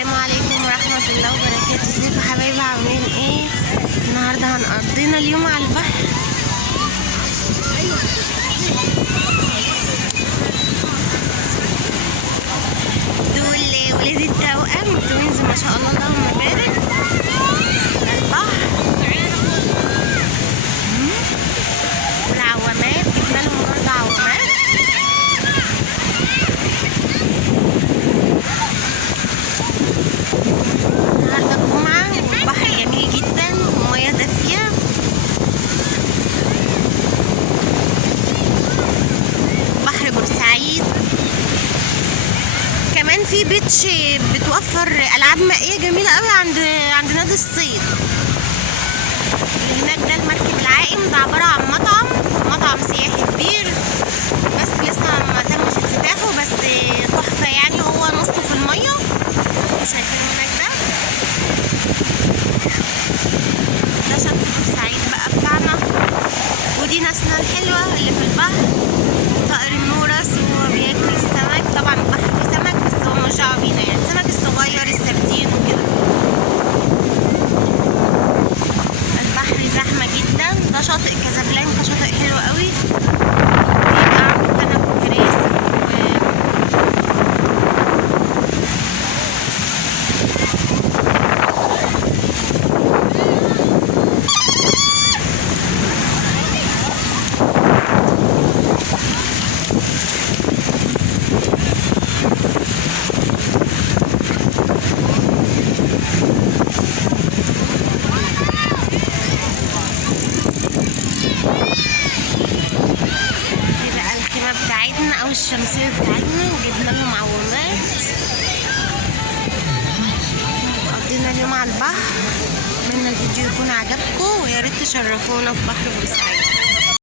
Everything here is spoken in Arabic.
السلام عليكم ورحمة الله وبركاته. ازيكم حبايبي، عاملين ايه؟ النهارده هنقضينا اليوم على البحر. دول ولاد التوأم التوينز ما شاء الله اللهم بارك. البحر والعوامات، جبنا لهم برضه عوامات. النهارده الجمعة والبحر جميل جدا ومياه دافية. بحر بورسعيد كمان في بيتش بتوفر ألعاب مائية جميلة قوي عند نادي الصيد. اللي هناك ده المركب العائم، ده عبارة عن مطعم سياحي كبير، بس لسه ما تمش افتتاحه، بس تحفة يعني. هو نصه في المية، شايفين هناك ده شط بورسعيد بقى بتاعنا. ودي ناسنا الحلوة اللي في البحر، طائر النورس وهو بياكل السمك. طبعا البحر فيه سمك بس هو مش دعوة بينا، يعني السمك الصغير السردين وكده. البحر زحمة جدا. ده شاطئ كازابلانكا، شاطئ حلو قوي، بيبقى عنده كنب وكراسي بتاعتنا او الشمسيه بتاعتنا، وجبنا لهم عوامات. قضينا اليوم على البحر. اتمنى الفيديو يكون عجبكم، ويا ريت تشرفونا في بحر بورسعيد.